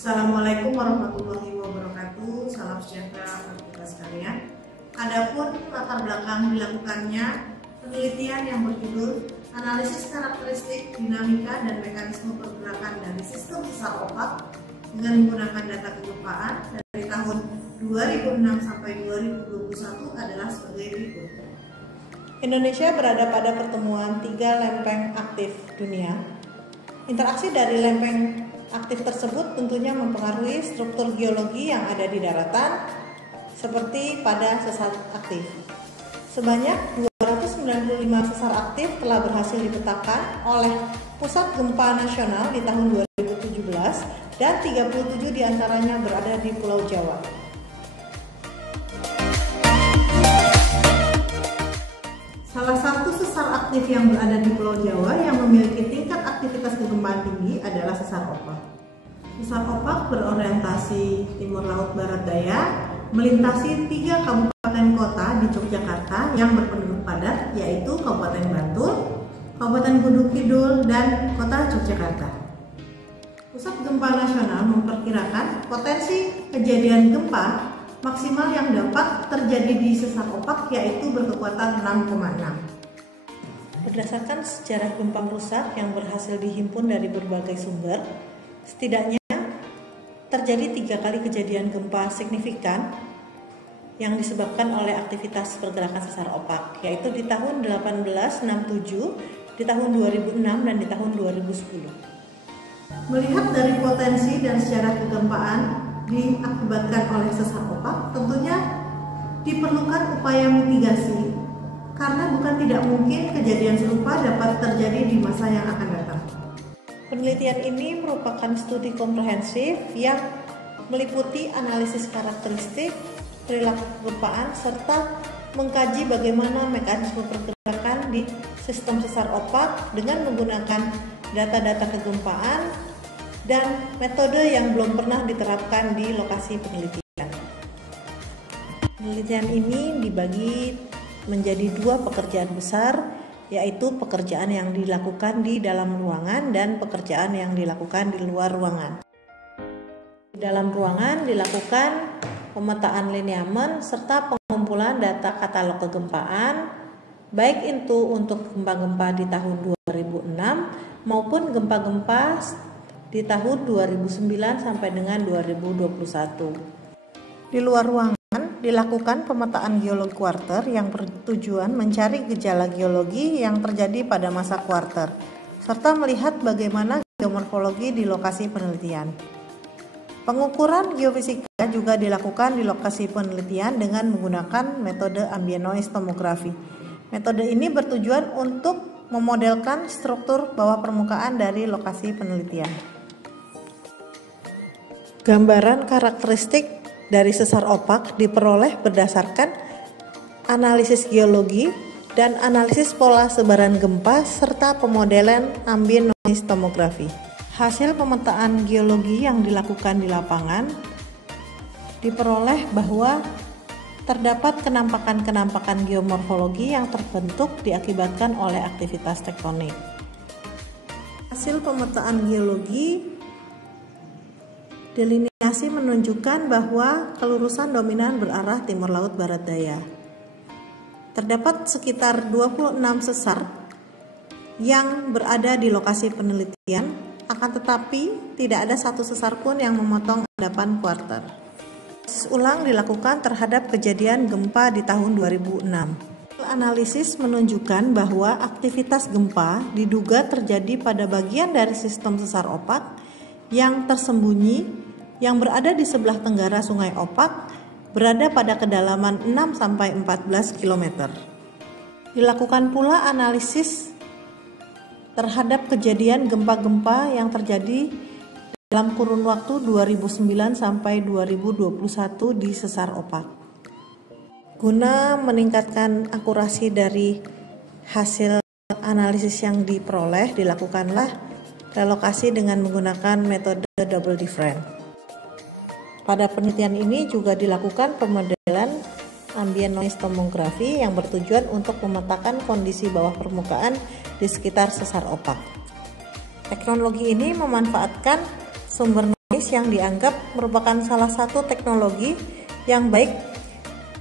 Assalamualaikum warahmatullahi wabarakatuh. Salam sejahtera bagi kita sekalian. Adapun latar belakang dilakukannya penelitian yang berjudul Analisis Karakteristik, Dinamika, dan Mekanisme Pergerakan dari Sistem Sesar Opak dengan menggunakan data kegempaan dari tahun 2006 sampai 2021 adalah sebagai berikut. Indonesia berada pada pertemuan 3 lempeng aktif dunia. Interaksi dari lempeng aktif tersebut tentunya mempengaruhi struktur geologi yang ada di daratan seperti pada sesar aktif. Sebanyak 295 sesar aktif telah berhasil dipetakan oleh Pusat Gempa Nasional di tahun 2017 dan 37 diantaranya berada di Pulau Jawa. Salah satu sesar aktif yang berada di Pulau Jawa yang memiliki tingkat aktivitas kegempaan tinggi adalah sesar Opak. Sesar Opak berorientasi timur laut barat daya, melintasi 3 kabupaten kota di Yogyakarta yang berpenduduk padat, yaitu Kabupaten Bantul, Kabupaten Gunung Kidul, dan Kota Yogyakarta. Pusat Gempa Nasional memperkirakan potensi kejadian gempa maksimal yang dapat terjadi di sesar Opak yaitu berkekuatan 6,6. Berdasarkan sejarah gempa rusak yang berhasil dihimpun dari berbagai sumber, setidaknya terjadi 3 kali kejadian gempa signifikan yang disebabkan oleh aktivitas pergerakan sesar Opak, yaitu di tahun 1867, di tahun 2006, dan di tahun 2010. Melihat dari potensi dan sejarah kegempaan diakibatkan oleh sesar Opak, tentunya diperlukan upaya mitigasi karena bukan tidak mungkin kejadian serupa dapat terjadi di masa yang akan datang. Penelitian ini merupakan studi komprehensif yang meliputi analisis karakteristik, perilaku kegempaan, serta mengkaji bagaimana mekanisme pergerakan di sistem sesar Opak dengan menggunakan data-data kegempaan dan metode yang belum pernah diterapkan di lokasi penelitian. Penelitian ini dibagi menjadi 2 pekerjaan besar, yaitu pekerjaan yang dilakukan di dalam ruangan dan pekerjaan yang dilakukan di luar ruangan. Di dalam ruangan dilakukan pemetaan lineamen serta pengumpulan data katalog kegempaan, baik itu untuk gempa-gempa di tahun 2006 maupun gempa-gempa di tahun 2009 sampai dengan 2021. Di luar ruangan dilakukan pemetaan geologi kuarter yang bertujuan mencari gejala geologi yang terjadi pada masa kuarter, serta melihat bagaimana geomorfologi di lokasi penelitian. Pengukuran geofisika juga dilakukan di lokasi penelitian dengan menggunakan metode ambient noise tomografi. Metode ini bertujuan untuk memodelkan struktur bawah permukaan dari lokasi penelitian. Gambaran karakteristik dari sesar Opak diperoleh berdasarkan analisis geologi dan analisis pola sebaran gempa serta pemodelan ambient noise tomografi. Hasil pemetaan geologi yang dilakukan di lapangan diperoleh bahwa terdapat kenampakan-kenampakan geomorfologi yang terbentuk diakibatkan oleh aktivitas tektonik. Hasil pemetaan geologi delineasi menunjukkan bahwa kelurusan dominan berarah timur laut barat daya. Terdapat sekitar 26 sesar yang berada di lokasi penelitian, akan tetapi tidak ada satu sesar pun yang memotong endapan kuarter. Ulang dilakukan terhadap kejadian gempa di tahun 2006. Analisis menunjukkan bahwa aktivitas gempa diduga terjadi pada bagian dari sistem sesar Opak yang tersembunyi yang berada di sebelah tenggara Sungai Opak, berada pada kedalaman 6-14 km. Dilakukan pula analisis terhadap kejadian gempa-gempa yang terjadi dalam kurun waktu 2009 sampai 2021 di sesar Opak. Guna meningkatkan akurasi dari hasil analisis yang diperoleh, dilakukanlah relokasi dengan menggunakan metode double different. Pada penelitian ini juga dilakukan pemodelan ambient noise tomografi yang bertujuan untuk memetakan kondisi bawah permukaan di sekitar sesar Opak. Teknologi ini memanfaatkan sumber noise noise yang dianggap merupakan salah satu teknologi yang baik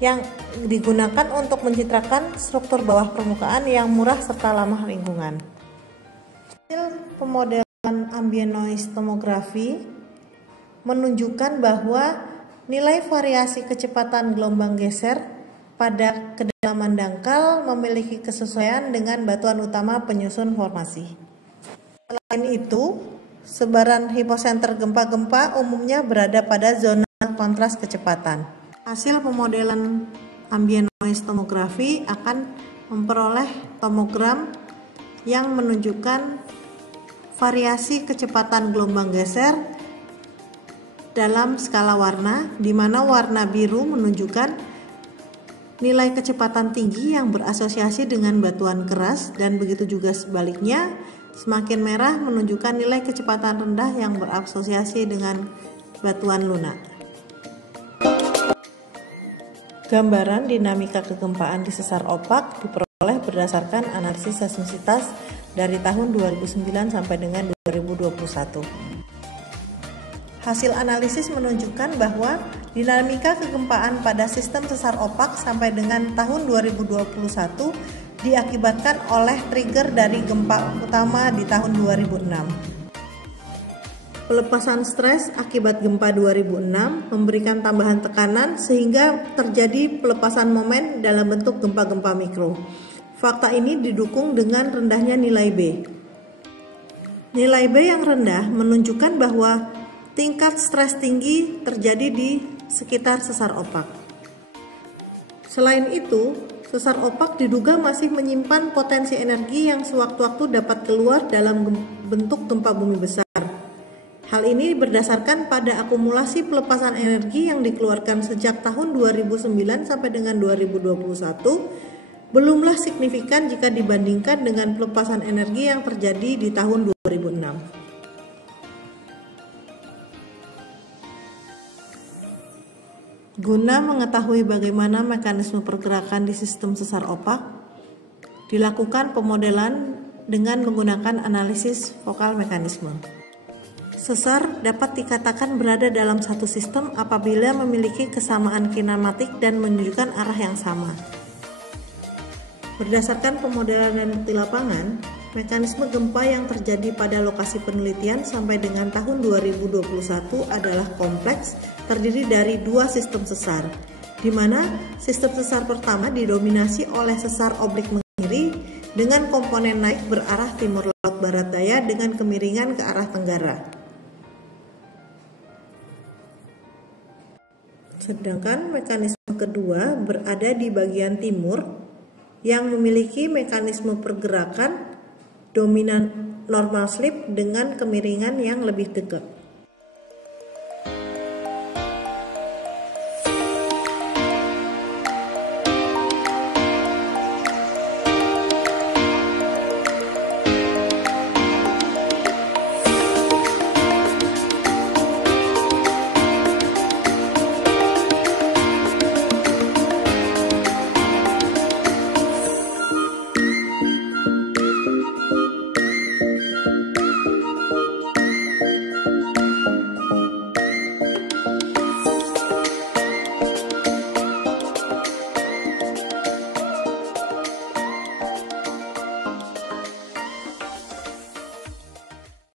yang digunakan untuk mencitrakan struktur bawah permukaan yang murah serta ramah lingkungan. Hasil pemodelan ambient noise tomografi menunjukkan bahwa nilai variasi kecepatan gelombang geser pada kedalaman dangkal memiliki kesesuaian dengan batuan utama penyusun formasi. Selain itu, sebaran hipocenter gempa-gempa umumnya berada pada zona kontras kecepatan. Hasil pemodelan ambient noise tomografi akan memperoleh tomogram yang menunjukkan variasi kecepatan gelombang geser dalam skala warna, di mana warna biru menunjukkan nilai kecepatan tinggi yang berasosiasi dengan batuan keras, dan begitu juga sebaliknya, semakin merah menunjukkan nilai kecepatan rendah yang berasosiasi dengan batuan lunak. Gambaran dinamika kegempaan di sesar opak diperoleh berdasarkan analisis seismisitas dari tahun 2009 sampai dengan 2021. Hasil analisis menunjukkan bahwa dinamika kegempaan pada sistem sesar opak sampai dengan tahun 2021 diakibatkan oleh trigger dari gempa utama di tahun 2006. Pelepasan stres akibat gempa 2006 memberikan tambahan tekanan sehingga terjadi pelepasan momen dalam bentuk gempa-gempa mikro. Fakta ini didukung dengan rendahnya nilai B. Nilai B yang rendah menunjukkan bahwa tingkat stres tinggi terjadi di sekitar sesar opak. Selain itu, sesar opak diduga masih menyimpan potensi energi yang sewaktu-waktu dapat keluar dalam bentuk gempa bumi besar. Hal ini berdasarkan pada akumulasi pelepasan energi yang dikeluarkan sejak tahun 2009 sampai dengan 2021, belumlah signifikan jika dibandingkan dengan pelepasan energi yang terjadi di tahun 2006. Guna mengetahui bagaimana mekanisme pergerakan di sistem sesar opak, dilakukan pemodelan dengan menggunakan analisis vokal mekanisme. Sesar dapat dikatakan berada dalam satu sistem apabila memiliki kesamaan kinematik dan menunjukkan arah yang sama. Berdasarkan pemodelan di lapangan, mekanisme gempa yang terjadi pada lokasi penelitian sampai dengan tahun 2021 adalah kompleks, terdiri dari dua sistem sesar, di mana sistem sesar pertama didominasi oleh sesar oblik mengiri dengan komponen naik berarah timur laut barat daya dengan kemiringan ke arah tenggara. Sedangkan mekanisme kedua berada di bagian timur yang memiliki mekanisme pergerakan dominan normal slip dengan kemiringan yang lebih tegak.